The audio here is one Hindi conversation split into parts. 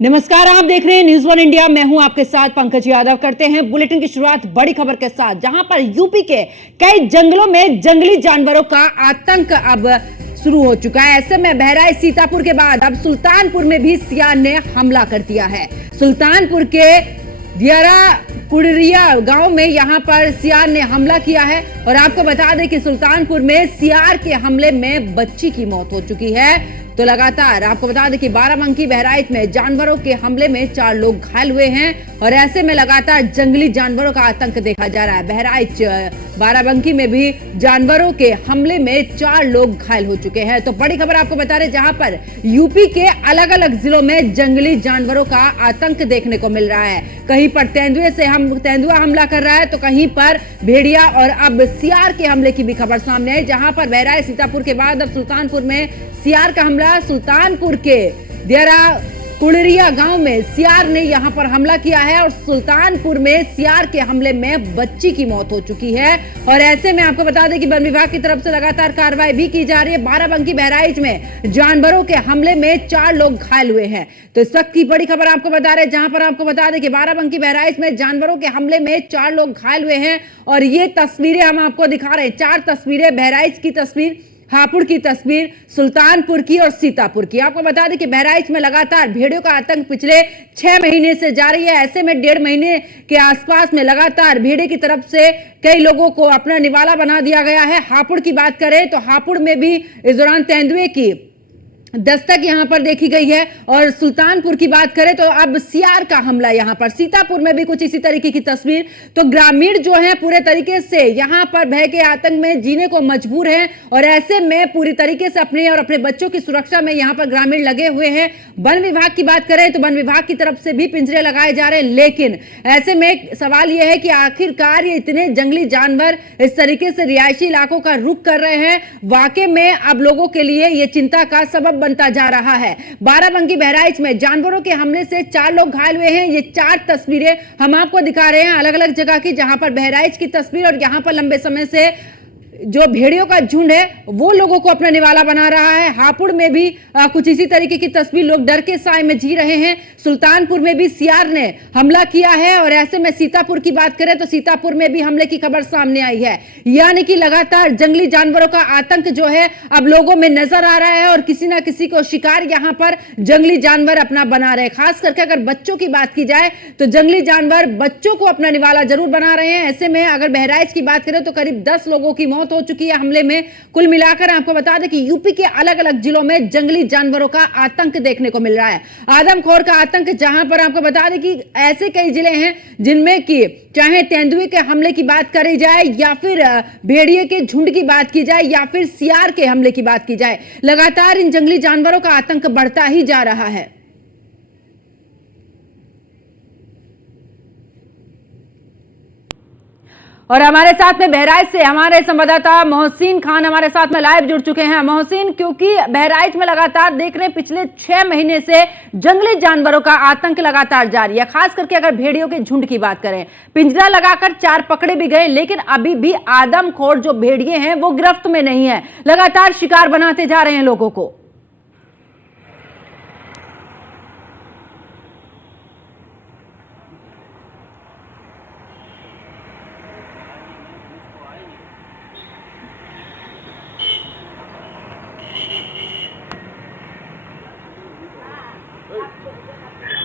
नमस्कार, आप देख रहे हैं न्यूज़ वन इंडिया। मैं हूं आपके साथ पंकज यादव। करते हैं बुलेटिन की शुरुआत बड़ी खबर के साथ, जहां पर यूपी के कई जंगलों में जंगली जानवरों का आतंक अब शुरू हो चुका है। ऐसे में बहराइच सीतापुर के बाद अब सुल्तानपुर में भी सियार ने हमला कर दिया है। सुल्तानपुर के दियारा कुड़रिया गांव में यहां पर सियार ने हमला किया है और आपको बता दें कि सुल्तानपुर में सियार के हमले में बच्ची की मौत हो चुकी है। तो लगातार आपको बता दें कि बाराबंकी बहराइच में जानवरों के हमले में 4 लोग घायल हुए हैं और ऐसे में लगातार जंगली जानवरों का आतंक देखा जा रहा है। बहराइच बाराबंकी में भी जानवरों के हमले में 4 लोग घायल हो चुके हैं। तो बड़ी खबर आपको बता रहे, जहां पर यूपी के अलग अलग जिलों में जंगली जानवरों का आतंक देखने को मिल रहा है। कहीं पर तेंदुआ हमला कर रहा है, तो कहीं पर भेड़िया और अब सियार के हमले की भी खबर सामने आई, जहां पर बहराइच सीतापुर के बाद अब सुल्तानपुर में सियार का हमला। सुल्तानपुर के दियारा कुड़रिया गांव में सियार ने यहां पर हमला किया है और सुल्तानपुर में सियार के हमले में बच्ची की मौत हो चुकी है। और ऐसे में आपको बता दें कि वन विभाग की तरफ से लगातार कार्रवाई भी की जा रही है। बाराबंकी बहराइच में जानवरों के हमले में 4 लोग घायल हुए हैं। तो इस वक्त की बड़ी खबर आपको बता रहे हैं, जहां पर आपको बता दें कि बाराबंकी बहराइच में जानवरों के हमले में 4 लोग घायल हुए हैं और ये तस्वीरें हम आपको दिखा रहे हैं। 4 तस्वीरें, बहराइच की तस्वीर, हापुड़ की तस्वीर, सुल्तानपुर की और सीतापुर की। आपको बता दें कि बहराइच में लगातार भेड़ियों का आतंक पिछले 6 महीने से जारी है। ऐसे में 1.5 महीने के आसपास में लगातार भेड़िए की तरफ से कई लोगों को अपना निवाला बना दिया गया है। हापुड़ की बात करें तो हापुड़ में भी इस दौरान तेंदुए की दस्तक यहां पर देखी गई है और सुल्तानपुर की बात करें तो अब सियार का हमला यहां पर। सीतापुर में भी कुछ इसी तरीके की तस्वीर। तो ग्रामीण जो हैं पूरे तरीके से यहां पर भय के आतंक में जीने को मजबूर हैं और ऐसे में पूरी तरीके से अपने और अपने बच्चों की सुरक्षा में यहां पर ग्रामीण लगे हुए हैं। वन विभाग की बात करें तो वन विभाग की तरफ से भी पिंजरे लगाए जा रहे हैं, लेकिन ऐसे में सवाल यह है कि आखिरकार ये इतने जंगली जानवर इस तरीके से रिहायशी इलाकों का रुख कर रहे हैं, वाकई में अब लोगों के लिए ये चिंता का सबब बनता जा रहा है। बाराबंकी बहराइच में जानवरों के हमले से 4 लोग घायल हुए हैं। ये 4 तस्वीरें हम आपको दिखा रहे हैं अलग अलग जगह की, जहां पर बहराइच की तस्वीर और यहां पर लंबे समय से जो भेड़ियों का झुंड है वो लोगों को अपना निवाला बना रहा है। हापुड़ में भी कुछ इसी तरीके की तस्वीर, लोग डर के साए में जी रहे हैं। सुल्तानपुर में भी सियार ने हमला किया है और ऐसे में सीतापुर की बात करें तो सीतापुर में भी हमले की खबर सामने आई है। यानी कि लगातार जंगली जानवरों का आतंक जो है अब लोगों में नजर आ रहा है और किसी ना किसी को शिकार यहां पर जंगली जानवर अपना बना रहे हैं। खास करके अगर बच्चों की बात की जाए तो जंगली जानवर बच्चों को अपना निवाला जरूर बना रहे हैं। ऐसे में अगर बहराइच की बात करें तो करीब 10 लोगों की मौत हो चुकी है हमले में। कुल मिलाकर आपको बता दें कि यूपी के अलग अलग जिलों में जंगली जानवरों का आतंक देखने को मिल रहा है। आदमखोर का आतंक, जहां पर आपको बता दें कि ऐसे कई जिले हैं जिनमें कि चाहे तेंदुए के हमले की बात करी जाए या फिर भेड़िए के झुंड की बात की जाए या फिर सियार के हमले की बात की जाए, लगातार इन जंगली जानवरों का आतंक बढ़ता ही जा रहा है। और हमारे साथ में बहराइच से हमारे संवाददाता मोहसिन खान हमारे साथ में लाइव जुड़ चुके हैं। मोहसिन, क्योंकि बहराइच में लगातार देख रहे हैं पिछले 6 महीने से जंगली जानवरों का आतंक लगातार जारी है। खास करके अगर भेड़ियों के झुंड की बात करें, पिंजरा लगाकर 4 पकड़े भी गए, लेकिन अभी भी आदमखोर जो भेड़िए हैं वो गिरफ्त में नहीं है, लगातार शिकार बनाते जा रहे हैं लोगों को।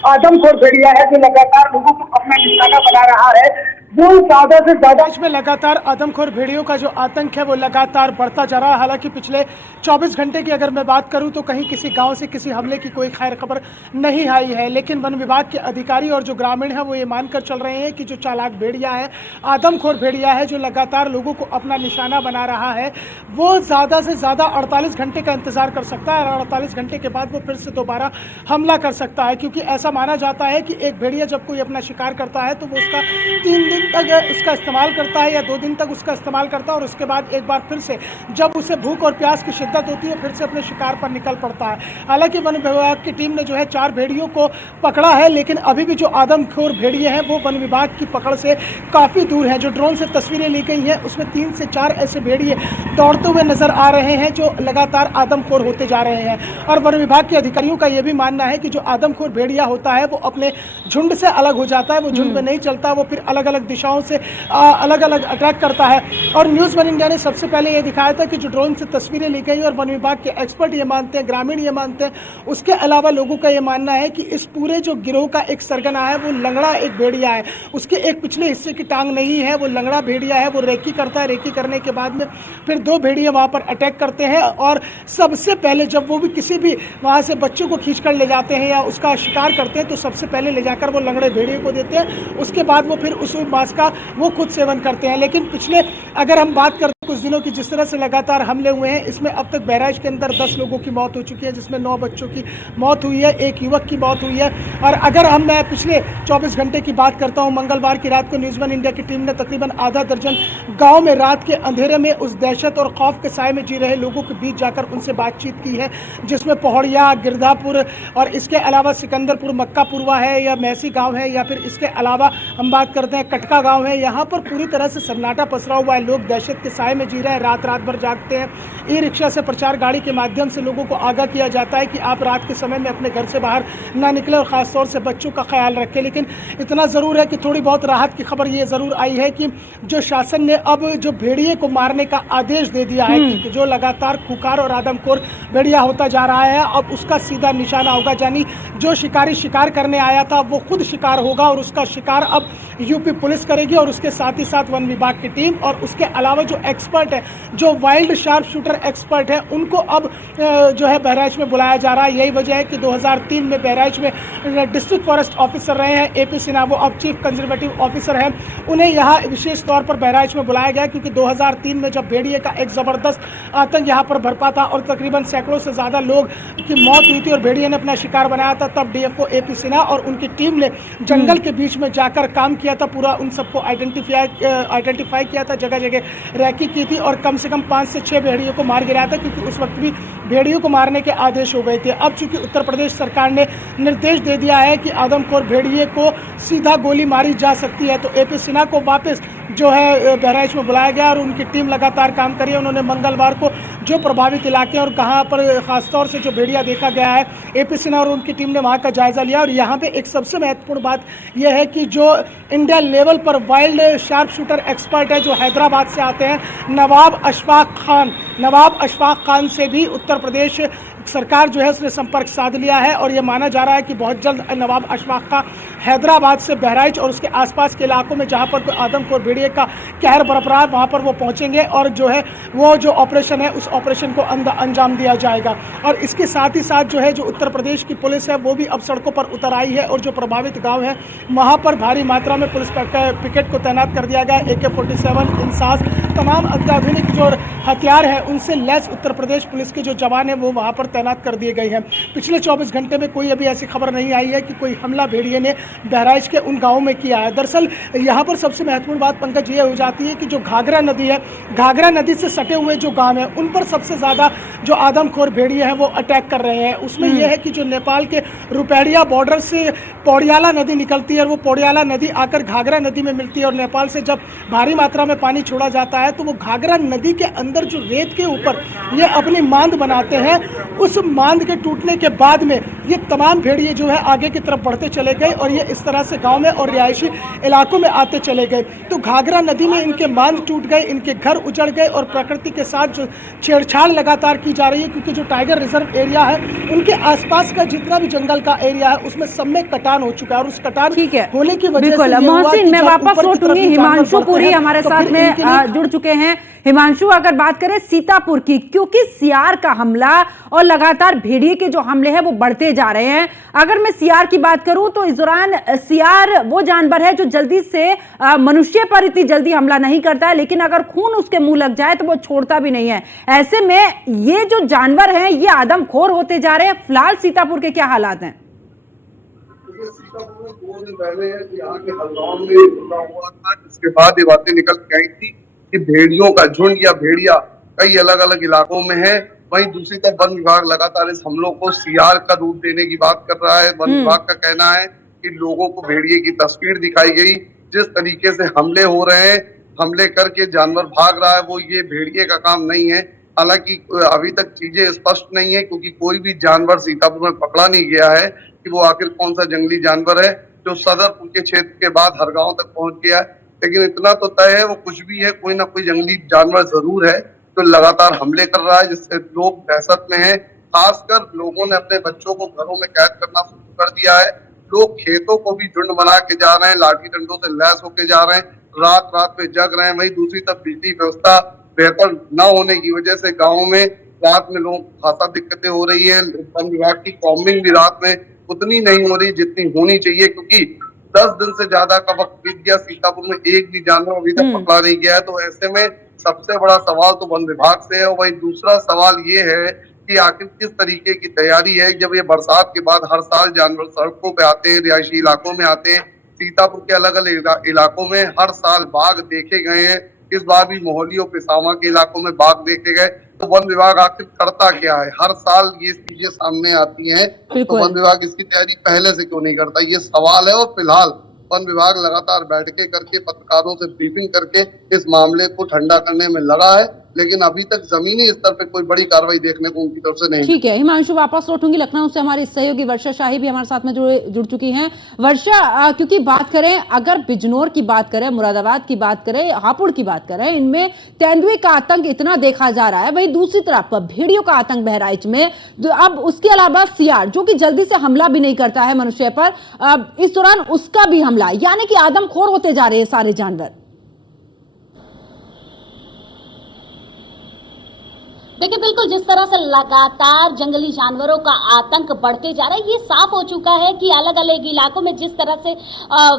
आदमखोर भेड़िया है जो लगातार लोगों को अपना निशाना बना रहा है। वो ज्यादा से ज्यादा में लगातार आदमखोर भेड़ियों का जो आतंक है वो लगातार बढ़ता जा रहा है। हालांकि पिछले 24 घंटे की अगर मैं बात करूं तो कहीं किसी गांव से किसी हमले की कोई खैर खबर नहीं आई है, लेकिन वन विभाग के अधिकारी और जो ग्रामीण हैं वो ये मानकर चल रहे हैं कि जो चालाक भेड़िया है, आदमखोर भेड़िया है जो लगातार लोगों को अपना निशाना बना रहा है, वो ज़्यादा से ज़्यादा 48 घंटे का इंतज़ार कर सकता है और 48 घंटे के बाद वो फिर से दोबारा हमला कर सकता है। क्योंकि ऐसा माना जाता है कि एक भेड़िया जब कोई अपना शिकार करता है तो वो उसका 3 दिन दिन तक इसका इस्तेमाल करता है या 2 दिन तक उसका इस्तेमाल करता है और उसके बाद एक बार फिर से जब उसे भूख और प्यास की शिद्दत होती है फिर से अपने शिकार पर निकल पड़ता है। हालांकि वन विभाग की टीम ने जो है 4 भेड़ियों को पकड़ा है, लेकिन अभी भी जो आदमखोर भेड़िए हैं वो वन विभाग की पकड़ से काफ़ी दूर हैं। जो ड्रोन से तस्वीरें ली गई हैं उसमें 3 से 4 ऐसे भेड़िए दौड़ते हुए नजर आ रहे हैं जो लगातार आदमखोर होते जा रहे हैं। और वन विभाग के अधिकारियों का यह भी मानना है कि जो आदमखोर भेड़िया होता है वो अपने झुंड से अलग हो जाता है, वो झुंड में नहीं चलता, वो फिर अलग अलग दिशाओं से अलग अलग अटैक करता है। और न्यूज़ वन इंडिया ने सबसे पहले ये दिखाया था कि जो ड्रोन से तस्वीरें ली गई और वन विभाग के एक्सपर्ट ये मानते हैं, ग्रामीण ये मानते हैं, उसके अलावा लोगों का ये मानना है कि इस पूरे जो गिरोह का एक सरगना है वो लंगड़ा एक भेड़िया है, उसके एक पिछले हिस्से की टांग नहीं है, वो लंगड़ा भेड़िया है। वो रेकी करता है, रेकी करने के बाद में फिर 2 भेड़िए वहाँ पर अटैक करते हैं और सबसे पहले जब वो भी किसी भी वहाँ से बच्चों को खींच कर ले जाते हैं या उसका शिकार करते हैं तो सबसे पहले ले जाकर वो लंगड़े भेड़िए को देते हैं, उसके बाद वो फिर उस मांस का वो खुद सेवन करते हैं। लेकिन पिछले अगर हम बात करते कुछ दिनों की जिस तरह से लगातार हमले हुए हैं, इसमें अब तक बहराइच के अंदर 10 लोगों की मौत हो चुकी है, जिसमें 9 बच्चों की मौत हुई है, 1 युवक की मौत हुई है। और अगर मैं पिछले 24 घंटे की बात करता हूं, मंगलवार की रात को न्यूज़ वन इंडिया की टीम ने तकरीबन आधा दर्जन गांव में रात के अंधेरे में उस दहशत और खौफ के साए में जी रहे लोगों के बीच जाकर उनसे बातचीत की है, जिसमें पौड़िया, गिरधापुर और इसके अलावा सिकंदरपुर, मक्कापुरवा है या मैसी गाँव है या फिर इसके अलावा हम बात करते हैं कटका गाँव है, यहाँ पर पूरी तरह से सन्नाटा पसरा हुआ है। लोग दहशत के साए में जी रहे हैं, रात भर जागते हैं। ई रिक्शा से प्रचार गाड़ी के माध्यम से लोगों को आगाह किया जाता है कि आप रात के समय में अपने घर से बाहर ना निकले और खासतौर से बच्चों का ख्याल रखें। लेकिन इतना ज़रूर है कि थोड़ी बहुत राहत की खबर ये ज़रूर आई है कि जो शासन ने अब जो भेड़िए को मारने का आदेश दे दिया है कि जो लगातार खुखार और आदमखोर भेड़िया होता जा रहा है, अब उसका सीधा निशाना होगा, यानी जो शिकारी शिकार करने आया था वो खुद शिकार होगा और उसका शिकार अब यूपी पुलिस करेगी और उसके साथ ही साथ वन विभाग की टीम और उसके अलावा जो एक्सपर्ट है, जो वाइल्ड शार्प शूटर एक्सपर्ट है, उनको अब जो है बहराइच में बुलाया जा रहा है। यही वजह है कि 2003 में बहराइच में डिस्ट्रिक्ट फॉरेस्ट ऑफिसर रहे हैं AP सिन्हा, वो अब चीफ कंजर्वेटिव ऑफिसर हैं, उन्हें यहाँ विशेष तौर पर बहराइच में बुलाया गया क्योंकि 2003 में जब भेड़िए का एक ज़बरदस्त आतंक यहाँ पर बरपा था और तकरीबन सैकड़ों से ज़्यादा लोग की मौत हुई थी और भेड़िए ने अपना शिकार बनाया था, तब DFO AP सिन्हा और उनकी टीम ने जंगल के बीच में जाकर काम किया था, पूरा उन सबको आइडेंटिफाई किया था, जगह जगह रैकी की थी और कम से कम 5 से 6 भेड़ियों को मार गिराया था क्योंकि उस वक्त भी भेड़ियों को मारने के आदेश हो गए थे। अब चूंकि उत्तर प्रदेश सरकार ने निर्देश दे दिया है कि आदमखोर भेड़िए को सीधा गोली मारी जा सकती है, तो AP सिन्हा को वापस जो है बहराइच में बुलाया गया और उनकी टीम लगातार काम करी है। उन्होंने मंगलवार को जो प्रभावित इलाके और कहाँ पर खासतौर से जो भेड़िया देखा गया है, AP सिन्हा और उनकी टीम ने वहाँ का जायजा लिया। और यहाँ पे एक सबसे महत्वपूर्ण बात यह है कि जो इंडिया लेवल पर वाइल्ड शार्प शूटर एक्सपर्ट है जो हैदराबाद से आते हैं, नवाब अशफाक खान से भी उत्तर प्रदेश सरकार जो है उसने संपर्क साध लिया है और ये माना जा रहा है कि बहुत जल्द नवाब अशफाक का हैदराबाद से बहराइच और उसके आसपास के इलाकों में जहां पर आदमखोर भेड़िए का कहर बरपरा है वहां पर वो पहुंचेंगे और जो है वो जो ऑपरेशन है उस ऑपरेशन को अंजाम दिया जाएगा। और इसके साथ ही साथ जो है जो उत्तर प्रदेश की पुलिस है वो भी अब सड़कों पर उतर आई है और जो प्रभावित गाँव है वहाँ पर भारी मात्रा में पुलिस पिकेट को तैनात कर दिया गया। AK-47 इंसास तमाम अत्याधुनिक जो हथियार है उनसे लैस उत्तर प्रदेश पुलिस के जो जवान है वो वहाँ पर तैनात कर दिए गए हैं। पिछले 24 घंटे में कोई अभी ऐसी खबर नहीं आई है कि कोई हमला भेड़िए ने बहराइच के उन गाँवों में किया है। दरअसल यहाँ पर सबसे महत्वपूर्ण बात पंकज ये हो जाती है कि जो घाघरा नदी है, घाघरा नदी से सटे हुए जो गाँव हैं उन पर सबसे ज़्यादा जो आदमखोर भेड़िए हैं वो अटैक कर रहे हैं। उसमें यह है कि जो नेपाल के रुपेड़िया बॉर्डर से पौड़ियाला नदी निकलती है, वो पौड़ियाला नदी आकर घाघरा नदी में मिलती है और नेपाल से जब भारी मात्रा में पानी छोड़ा जाता है तो वो घाघरा नदी के अंदर जो रेत के ऊपर ये अपनी मांद बनाते हैं, उस मांद के टूटने के बाद में ये तमाम भेड़िए जो है आगे की तरफ बढ़ते चले गए और ये इस तरह से गांव में और रिहायशी इलाकों में आते चले गए। तो घाघरा नदी में इनके बांध टूट गए, इनके घर उजड़ गए और प्रकृति के साथ जो छेड़छाड़ लगातार की जा रही है क्योंकि जो टाइगर रिजर्व एरिया है उनके आसपास का जितना भी जंगल का एरिया है उसमें सब में कटान हो चुका है और उस कटान होने की वजह से मोहसिन, मैं वापस लौटूंगी। हिमांशु पुरी हमारे साथ में जुड़ चुके हैं। हिमांशु, अगर बात करें सीतापुर की, क्योंकि सियार का हमला और लगातार भेड़िए के जो हमले हैं वो बढ़ते जा रहे हैं। अगर मैं सियार की बात करूं तो इस दौरान सियार वो जानवर है जो जल्दी से मनुष्य पर इतनी जल्दी हमला नहीं करता है, लेकिन अगर खून उसके मुंह लग जाए तो वो छोड़ता भी नहीं है। ऐसे में ये जो जानवर हैं ये आदमखोर होते जा रहे हैं। फिलहाल सीतापुर के क्या हालात हैं? देखिए सीतापुर में 2 दिन पहले यहाँ के हल्द्वानी में हमला हुआ था, जिसके बाद ये बातें निकल के आई थी कि भेड़ियों का झुंड या भेड़िया कई अलग अलग इलाकों में है। वहीं दूसरी तरफ वन विभाग लगातार इस हमलों को सीआर का रूप देने की बात कर रहा है। वन विभाग का कहना है कि लोगों को भेड़िए की तस्वीर दिखाई गई, जिस तरीके से हमले हो रहे हैं, हमले करके जानवर भाग रहा है, वो ये भेड़िए का काम नहीं है। हालांकि अभी तक चीजें स्पष्ट नहीं है, क्योंकि कोई भी जानवर सीतापुर में पकड़ा नहीं गया है कि वो आखिर कौन सा जंगली जानवर है जो सदरपुर के क्षेत्र के बाद हर गांव तक पहुंच गया है। लेकिन इतना तो तय है, वो कुछ भी है, कोई ना कोई जंगली जानवर जरूर है जो लगातार हमले कर रहा है, जिससे लोग दहशत में हैं। खासकर लोगों ने अपने बच्चों को घरों में कैद करना शुरू कर दिया है। लोग खेतों को भी झुंड बना के जा रहे हैं, लाठी डंडों से लैस होके जा रहे हैं, रात रात में जग रहे हैं। वहीं दूसरी तरफ बिजली व्यवस्था बेहतर न होने की वजह से गाँव में रात में लोगों को खासा दिक्कतें हो रही है। वन विभाग की कॉम्बिंग भी रात में उतनी नहीं हो रही जितनी होनी चाहिए, क्योंकि 10 दिन से ज्यादा का वक्त बीत गया, सीतापुर में एक भी जानवर अभी तक पकड़ा नहीं गया है। तो ऐसे में सबसे बड़ा सवाल तो वन विभाग से है। और वही दूसरा सवाल ये है कि आखिर किस तरीके की तैयारी है। जब ये बरसात के बाद हर साल जानवर सड़कों पे आते हैं, रिहायशी इलाकों में आते हैं, सीतापुर के अलग अलग इलाकों में हर साल बाघ देखे गए हैं। इस बार भी मोहली और पिसावा के इलाकों में बाघ देखे गए। तो वन विभाग आखिर करता क्या है? हर साल ये चीजें सामने आती हैं, तो वन विभाग इसकी तैयारी पहले से क्यों नहीं करता, ये सवाल है। और फिलहाल वन विभाग लगातार बैठकें करके पत्रकारों से ब्रीफिंग करके इस मामले को ठंडा करने में लगा है, लेकिन अभी तक जमीनी स्तर पर कोई बड़ी कार्रवाई देखने को उनकी तरफ से नहीं। ठीक है, हिमांशु वापस लौटूंगी लखनऊ से। हमारी सहयोगी वर्षा शाही भी हमारे साथ में जुड़ चुकी हैं। वर्षा, क्योंकि बात करें, अगर बिजनौर की बात करें, मुरादाबाद की बात करें, हापुड़ की बात करें, इनमें तेंदुए का आतंक इतना देखा जा रहा है। वहीं दूसरी तरफ भेड़ियों का आतंक बहराइच में, अब उसके अलावा सीआर जो कि जल्दी से हमला भी नहीं करता है मनुष्य पर, इस दौरान उसका भी हमला, यानी कि आदमखोर होते जा रहे हैं सारे जानवर। देखिए, बिल्कुल जिस तरह से लगातार जंगली जानवरों का आतंक बढ़ते जा रहा है, ये साफ हो चुका है कि अलग अलग इलाकों में जिस तरह से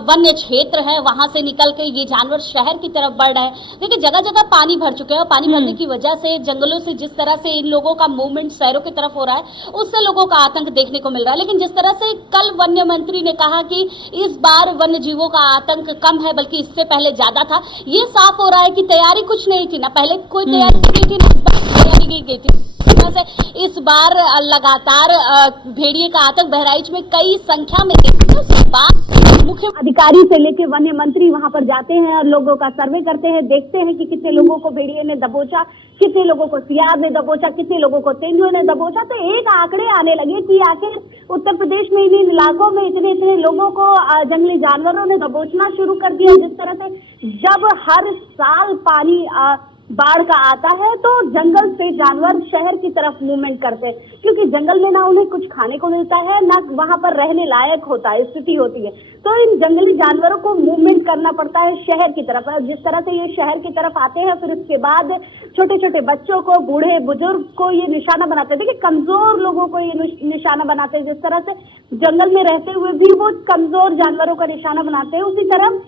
वन्य क्षेत्र है, वहां से निकल के ये जानवर शहर की तरफ बढ़ रहे हैं। देखिए, जगह जगह पानी भर चुके हैं और पानी भरने की वजह से जंगलों से जिस तरह से इन लोगों का मूवमेंट शहरों की तरफ हो रहा है, उससे लोगों का आतंक देखने को मिल रहा है। लेकिन जिस तरह से कल वन्य मंत्री ने कहा कि इस बार वन्य जीवों का आतंक कम है, बल्कि इससे पहले ज्यादा था, ये साफ हो रहा है कि तैयारी कुछ नहीं थी, ना पहले कोई तैयारी की थी, ना इस बार तैयारी की गई थी। से इस बार लगातार भेड़िए का आतंक बहराइच में कई संख्या में देखते हैं। मुख्य अधिकारी से लेकर वन्य मंत्री वहां पर जाते हैं और लोगों का सर्वे करते हैं, देखते हैं कि कितने लोगों को भेड़िए ने दबोचा, कितने लोगों को सियार ने दबोचा, कितने लोगों को तेंदुए ने दबोचा। तो एक आंकड़े आने लगे कि आखिर उत्तर प्रदेश में इन इलाकों में इतने लोगों को जंगली जानवरों ने दबोचना शुरू कर दिया। जिस तरह से जब हर साल पानी बाढ़ का आता है तो जंगल से जानवर शहर की तरफ मूवमेंट करते हैं, क्योंकि जंगल में ना उन्हें कुछ खाने को मिलता है, ना वहां पर रहने लायक होता है, स्थिति होती है। तो इन जंगली जानवरों को मूवमेंट करना पड़ता है शहर की तरफ। जिस तरह से ये शहर की तरफ आते हैं, फिर उसके बाद छोटे छोटे बच्चों को, बूढ़े बुजुर्ग को ये निशाना बनाते हैं। देखिए, कमजोर लोगों को ये निशाना बनाते हैं। जिस तरह से जंगल में रहते हुए भी वो कमजोर जानवरों का निशाना बनाते हैं, उसी तरह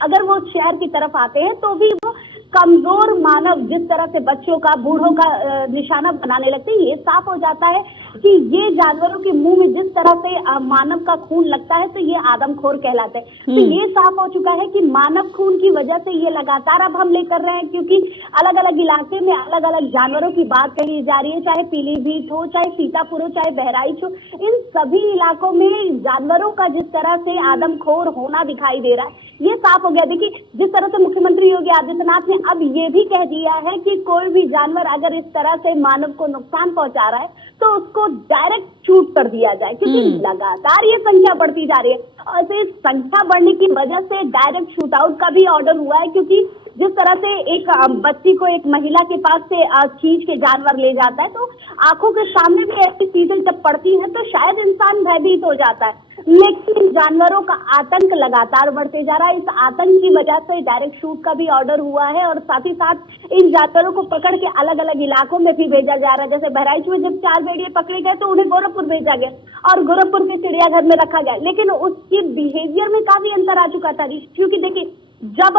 अगर वो शहर की तरफ आते हैं तो भी वो कमजोर मानव, जिस तरह से बच्चों का, बूढ़ों का निशाना बनाने लगते हैं। ये साफ हो जाता है कि ये जानवरों के मुंह में जिस तरह से मानव का खून लगता है तो ये आदमखोर कहलाते हैं। तो ये साफ हो चुका है कि मानव खून की वजह से ये लगातार अब हमले कर रहे हैं, क्योंकि अलग अलग इलाके में अलग अलग जानवरों की बात कही जा रही है, चाहे पीलीभीत हो, चाहे सीतापुर हो, चाहे बहराइच हो। इन सभी इलाकों में जानवरों का जिस तरह से आदमखोर होना दिखाई दे रहा है, ये साफ हो गया। देखिए, जिस तरह से मुख्यमंत्री योगी आदित्यनाथ ने अब ये भी कह दिया है कि कोई भी जानवर अगर इस तरह से मानव को नुकसान पहुंचा रहा है तो उसको डायरेक्ट शूट कर दिया जाए, क्योंकि लगातार ये संख्या बढ़ती जा रही है। और इस संख्या बढ़ने की वजह से डायरेक्ट शूट आउट का भी ऑर्डर हुआ है, क्योंकि जिस तरह से एक बच्ची को एक महिला के पास से खींच के जानवर ले जाता है, तो आंखों के सामने भी ऐसी चीजें जब पड़ती हैं तो शायद इंसान भयभीत हो जाता है। लेकिन जानवरों का आतंक लगातार बढ़ते जा रहा है। इस आतंक की वजह से डायरेक्ट शूट का भी ऑर्डर हुआ है और साथ ही साथ इन जानवरों को पकड़ के अलग अलग इलाकों में भी भेजा जा रहा है। जैसे बहराइच में जब 4 भेड़िए पकड़े गए तो उन्हें गोरखपुर भेजा गया और गोरखपुर के चिड़ियाघर में रखा गया, लेकिन उसकी बिहेवियर में काफी अंतर आ चुका था। क्योंकि देखिए, जब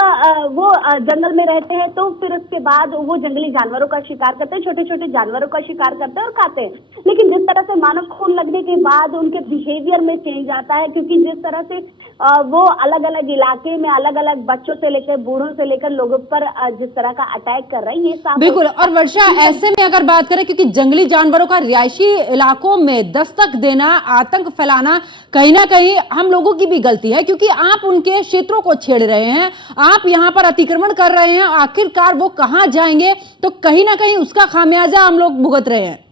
वो जंगल में रहते हैं तो फिर उसके बाद वो जंगली जानवरों का शिकार करते हैं, छोटे छोटे जानवरों का शिकार करते हैं और खाते हैं। लेकिन जिस तरह से मानव खून लगने के बाद उनके बिहेवियर में चेंज आता है, क्योंकि जिस तरह से वो अलग अलग इलाके में अलग अलग बच्चों से लेकर बूढ़ों से लेकर लोगों पर जिस तरह का अटैक कर रहे हैं, ये साफ बिल्कुल। और वर्षा, ऐसे में अगर बात करें, क्योंकि जंगली जानवरों का रिहायशी इलाकों में दस्तक देना, आतंक फैलाना कहीं ना कहीं हम लोगों की भी गलती है, क्योंकि आप उनके क्षेत्रों को छेड़ रहे हैं, आप यहां पर अतिक्रमण कर रहे हैं। आखिरकार वो कहां जाएंगे, तो कहीं ना कहीं उसका खामियाजा हम लोग भुगत रहे हैं।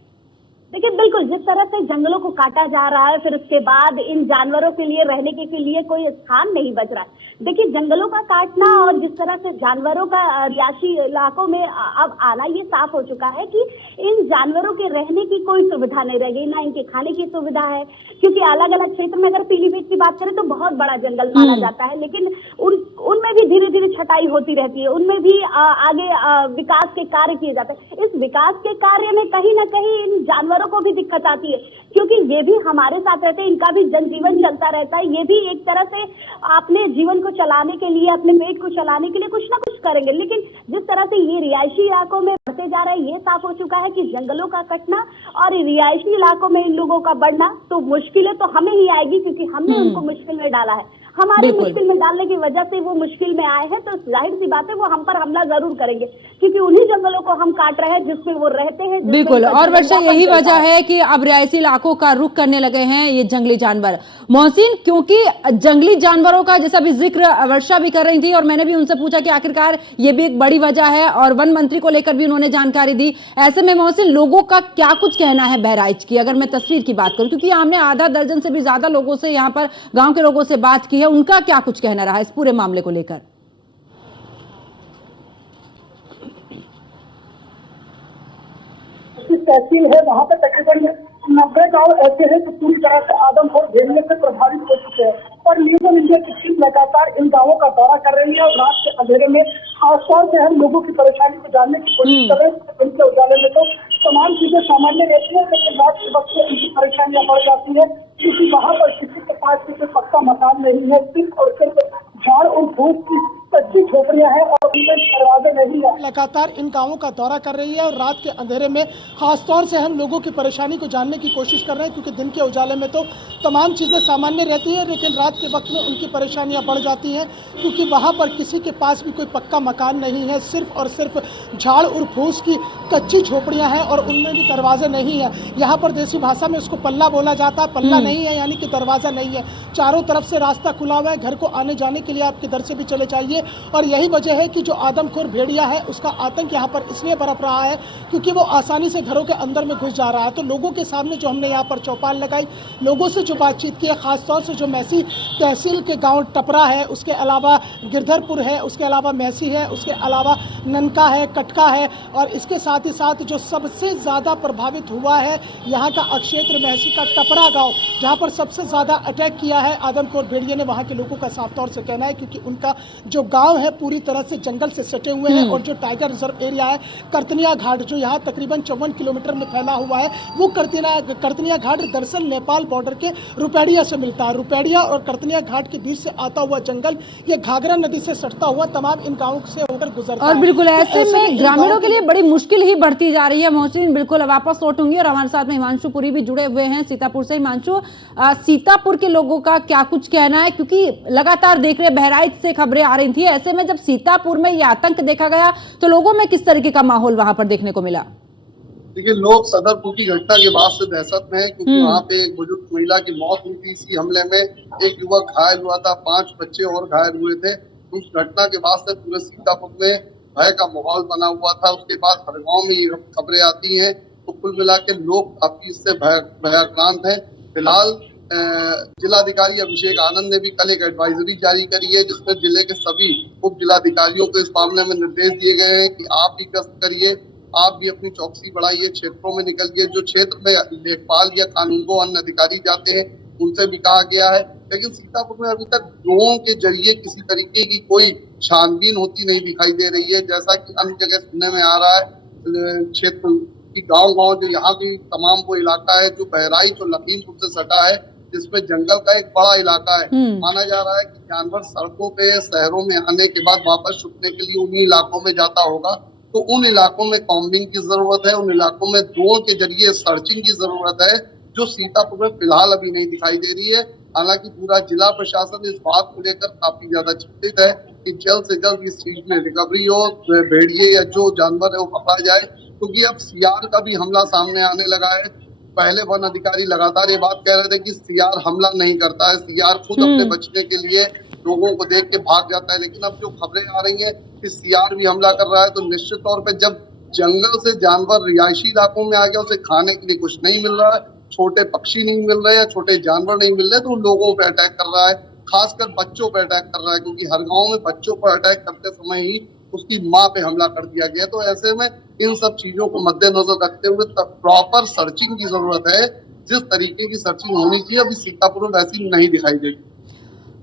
देखिए, बिल्कुल जिस तरह से जंगलों को काटा जा रहा है, फिर उसके बाद इन जानवरों के लिए रहने के लिए कोई स्थान नहीं बच रहा है। देखिए, जंगलों का काटना और जिस तरह से जानवरों का रिहायशी इलाकों में अब आना, ये साफ हो चुका है कि इन जानवरों के रहने की कोई सुविधा नहीं रह गई, ना इनके खाने की सुविधा है। क्योंकि अलग अलग क्षेत्र में अगर पीलीभीत की बात करें तो बहुत बड़ा जंगल माना जाता है, लेकिन उनमें भी धीरे धीरे छटाई होती रहती है, उनमें भी आगे विकास के कार्य किए जाते हैं। इस विकास के कार्य में कहीं ना कहीं इन जानवरों को भी दिक्कत आती है, क्योंकि ये भी हमारे साथ रहते हैं, इनका भी जनजीवन चलता रहता है। ये भी एक तरह से अपने जीवन को चलाने के लिए, अपने पेट को चलाने के लिए कुछ ना कुछ करेंगे। लेकिन जिस तरह से ये रिहायशी इलाकों में बढ़ते जा रहा है, ये साफ हो चुका है कि जंगलों का कटना और रिहायशी इलाकों में इन लोगों का बढ़ना, तो मुश्किलें तो हमें ही आएगी, क्योंकि हमने उनको मुश्किल में डाला है। हमारी मुश्किल में डालने की वजह से वो मुश्किल में आए हैं, तो जाहिर सी बात है वो हम पर हमला जरूर करेंगे, क्योंकि उन्हीं जंगलों को हम काट रहे हैं जिसमें वो रहते हैं। बिल्कुल। और वर्षा, यही वजह है कि अब रिहायशी इलाकों का रुख करने लगे हैं ये जंगली जानवर। मोहसिन, क्योंकि जंगली जानवरों का जैसा भी जिक्र वर्षा भी कर रही थी, और मैंने भी उनसे पूछा कि आखिरकार ये भी एक बड़ी वजह है, और वन मंत्री को लेकर भी उन्होंने जानकारी दी। ऐसे में मोहसिन, लोगों का क्या कुछ कहना है बहराइच की, अगर मैं तस्वीर की बात करूं, क्योंकि हमने आधा दर्जन से भी ज्यादा लोगों से, यहाँ पर गांव के लोगों से बात की है, उनका क्या कुछ कहना रहा इस पूरे मामले को लेकर? तहसील है, वहाँ पे तकरीबन 90 गांव ऐसे हैं जो पूरी तरह से आदमखोर भेड़िए से प्रभावित हो चुके हैं। और न्यूज़ ऑन इंडिया की टीम लगातार इन गांवों का दौरा कर रही है, और रात के अंधेरे में खासतौर से हम लोगों की परेशानी को जानने की कोशिश कर रहे हैं। इनके उजाले में तो तमाम चीजें सामान्य रहती है, लेकिन रात के वक्त इनकी परेशानियां बढ़ जाती है, क्योंकि वहाँ पर किसी के पास किसी पक्का मकान नहीं है, सिर्फ और सिर्फ झाड़ और फूस की कच्ची झोपड़ियां हैं और उनमें दरवाजे नहीं है। लगातार इन गांवों का दौरा कर रही है, और रात के अंधेरे में खासतौर से हम लोगों की परेशानी को जानने की कोशिश कर रहे हैं, क्योंकि दिन के उजाले में तो तमाम चीज़ें सामान्य रहती हैं, लेकिन रात के वक्त में उनकी परेशानियां बढ़ जाती हैं, क्योंकि वहां पर किसी के पास भी कोई पक्का मकान नहीं है, सिर्फ और सिर्फ झाड़ और फूस की कच्ची झोपड़ियां हैं, और उनमें भी दरवाजे नहीं है। यहाँ पर देसी भाषा में उसको पल्ला बोला जाता है, पल्ला नहीं है यानी कि दरवाज़ा नहीं है। चारों तरफ से रास्ता खुला हुआ है, घर को आने जाने के लिए आप किधर से भी चले जाइए। और यही वजह है कि जो आदमखोर भेड़िया है उसका आतंक यहाँ पर इसलिए बरप रहा है क्योंकि वो आसानी से घरों के अंदर में घुस जा रहा है। तो लोगों के सामने जो हमने यहाँ पर चौपाल लगाई, लोगों से जो बातचीत की है, खासतौर से जो मैसी तहसील के गांव टपरा है, उसके अलावा गिरधरपुर है, उसके अलावा मैसी है, उसके अलावा ननका है, कटका है, और इसके साथ ही साथ जो सबसे ज़्यादा प्रभावित हुआ है यहाँ का क्षेत्र मैसी का टपरा गाँव, जहाँ पर सबसे ज़्यादा अटैक किया है आदमखोर भेड़िए ने। वहाँ के लोगों का साफ तौर से कहना है, क्योंकि उनका जो गांव है पूरी तरह से जंगल से सटे हुए हैं, और जो टाइगर रिजर्व एरिया है करतनिया घाट, जो यहाँ तकरीबन 54 किलोमीटर में फैला हुआ है, वो करतनिया घाट दरअसल नेपाल बॉर्डर के रुपेडिया से मिलता है। रुपेडिया और करतनिया घाट के बीच से आता हुआ जंगल ये घाघरा नदी से सटता हुआ तमाम इन गाँवों से होकर गुजरता है। और बिल्कुल ऐसे में ग्रामीणों के लिए बड़ी मुश्किल ही बढ़ती जा रही है। मोहसिन, बिल्कुल वापस लौटूंगी, और हमारे साथ में हिमांशु पुरी भी जुड़े हुए हैं सीतापुर से। हिमांशु, सीतापुर के लोगों का क्या कुछ कहना है, क्योंकि लगातार देख रहे बहराइच से खबरें आ रही थी, ऐसे में जब सीतापुर में यह आतंक देखा गया तो लोगों में किस तरीके का माहौल वहां पर देखने को मिला? देखिए, लोग सदरपुर की घटना के बाद से दहशत में है, क्योंकि वहाँ पे एक बुजुर्ग महिला की मौत हुई थी इसी हमले में, एक युवक घायल हुआ था, 5 बच्चे और घायल हुए थे। उस घटना के बाद से पूरे सीतापुर में भय का माहौल बना हुआ था। उसके बाद हर गाँव में ये खबरें आती हैं, तो कुल मिला के लोग काफी इससे भयाक्रांत हैं। फिलहाल जिलाधिकारी अभिषेक आनंद ने भी कल एक एडवाइजरी जारी करी है, जिसमें जिले के सभी उप जिलाधिकारियों को इस मामले में निर्देश दिए गए हैं कि आप भी गश्त करिए, आप भी अपनी चौकसी बढ़ाइए, क्षेत्रों में निकलिए। जो क्षेत्र में लेखपाल या कानूनगो अन्य अधिकारी जाते हैं उनसे भी कहा गया है। लेकिन सीतापुर में अभी तक ड्रोन के जरिए किसी तरीके की कोई छानबीन होती नहीं दिखाई दे रही है, जैसा कि अन्य जगह सुनने में आ रहा है। क्षेत्र की गाँव जो यहाँ भी तमाम वो इलाका है जो बहराइच और लखीमपुर से सटा है, जिसमें जंगल का एक बड़ा इलाका है। माना जा रहा है कि जानवर सड़कों पे शहरों में आने के बाद वापस छुपने के लिए उन्हीं इलाकों में जाता होगा, तो उन इलाकों में कॉम्बिंग की जरूरत है, उन इलाकों में ड्रोन के जरिए सर्चिंग की जरूरत है, जो सीतापुर में फिलहाल अभी नहीं दिखाई दे रही है। हालांकि पूरा जिला प्रशासन इस बात को लेकर काफी ज्यादा चिंतित है कि जल्द से जल्द इस चीज में रिकवरी हो, भेड़िए या जो जानवर है वो पकड़ा जाए, क्योंकि अब सियार का भी हमला सामने आने लगा है। पहले वन अधिकारी लगातार ये बात कह रहे थे कि सियार हमला नहीं करता है, सियार खुद अपने बचने के लिए लोगों को देख के भाग जाता है। लेकिन अब जो खबरें आ रही हैं कि सियार भी हमला कर रहा है, तो निश्चित तौर पे जब जंगल से जानवर रिहायशी इलाकों में आ गया, उसे खाने के लिए कुछ नहीं मिल रहा है, छोटे पक्षी नहीं मिल रहे हैं, छोटे जानवर नहीं मिल रहे, तो लोगों पे अटैक कर रहा है, खासकर बच्चों पे अटैक कर रहा है, क्योंकि हर गांव में बच्चों पर अटैक करते समय ही उसकी माँ पे हमला कर दिया गया। तो ऐसे में इन सब चीजों को मद्देनजर रखते हुए प्रॉपर सर्चिंग की जरूरत है। जिस तरीके की सर्चिंग होनी चाहिए अभी सीतापुर में वैसी नहीं दिखाई देगी।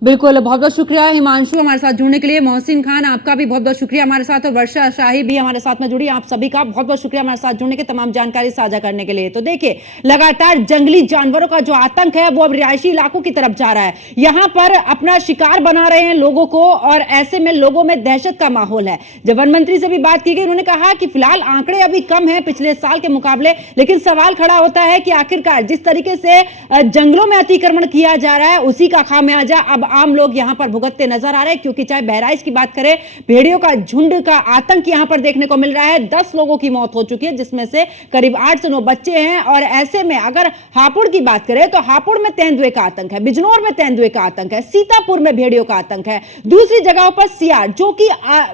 बिल्कुल, बहुत बहुत शुक्रिया हिमांशु हमारे साथ जुड़ने के लिए। मोहसिन खान आपका भी बहुत बहुत शुक्रिया हमारे साथ, और वर्षा शाही भी हमारे साथ में जुड़ी। आप सभी का बहुत बहुत शुक्रिया हमारे साथ जुड़ने के, तमाम जानकारी साझा करने के लिए। तो देखिए, लगातार जंगली जानवरों का जो आतंक है वो अब रिहायशी इलाकों की तरफ जा रहा है। यहाँ पर अपना शिकार बना रहे हैं लोगों को, और ऐसे में लोगों में दहशत का माहौल है। जब वन मंत्री से भी बात की गई, उन्होंने कहा कि फिलहाल आंकड़े अभी कम है पिछले साल के मुकाबले, लेकिन सवाल खड़ा होता है कि आखिरकार जिस तरीके से जंगलों में अतिक्रमण किया जा रहा है उसी का खामियाजा अब आम लोग यहां पर भुगतते नजर आ रहे हैं। क्योंकि चाहे बहराइच की बात करें, भेड़ियों का झुंड का आतंक यहां पर देखने को मिल रहा है। 10 लोगों की मौत हो चुकी है, जिसमें से करीब 8 से 9 बच्चे हैं। और ऐसे में अगर हापुड़ की बात करें तो हापुड़ में तेंदुए का आतंक है, बिजनौर में तेंदुए का आतंक है, सीतापुर में भेड़ियों का आतंक है, दूसरी जगहों पर सियार, जो कि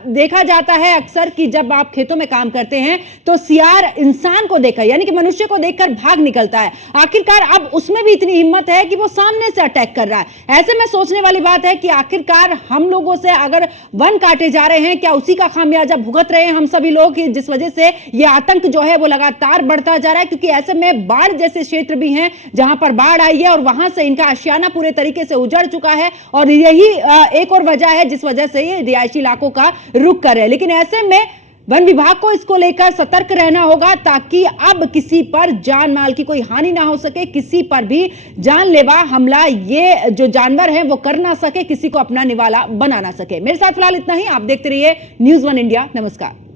देखा जाता है अक्सर कि जब आप खेतों में काम करते हैं तो सियार इंसान को देखकर, यानी कि मनुष्य को देखकर भाग निकलता है। आखिरकार अब उसमें भी इतनी हिम्मत है कि वो सामने से अटैक कर रहा है। ऐसे में सोचने वाली बात है कि आखिरकार हम लोगों से अगर वन काटे जा रहे हैं, क्या उसी का खामियाजा भुगत रहे हैं हम सभी लोग, जिस वजह से ये आतंक जो है वो लगातार बढ़ता जा रहा है। क्योंकि ऐसे में बाढ़ जैसे क्षेत्र भी हैं जहां पर बाढ़ आई है और वहां से इनका आशियाना पूरे तरीके से उजड़ चुका है, और यही एक और वजह है जिस वजह से ये रिहायशी इलाकों का रुख कर रहे हैं। लेकिन ऐसे में वन विभाग को इसको लेकर सतर्क रहना होगा, ताकि अब किसी पर जान माल की कोई हानि ना हो सके, किसी पर भी जानलेवा हमला ये जो जानवर हैं वो कर ना सके, किसी को अपना निवाला बना ना सके। मेरे साथ फिलहाल इतना ही। आप देखते रहिए न्यूज़ 1 इंडिया। नमस्कार।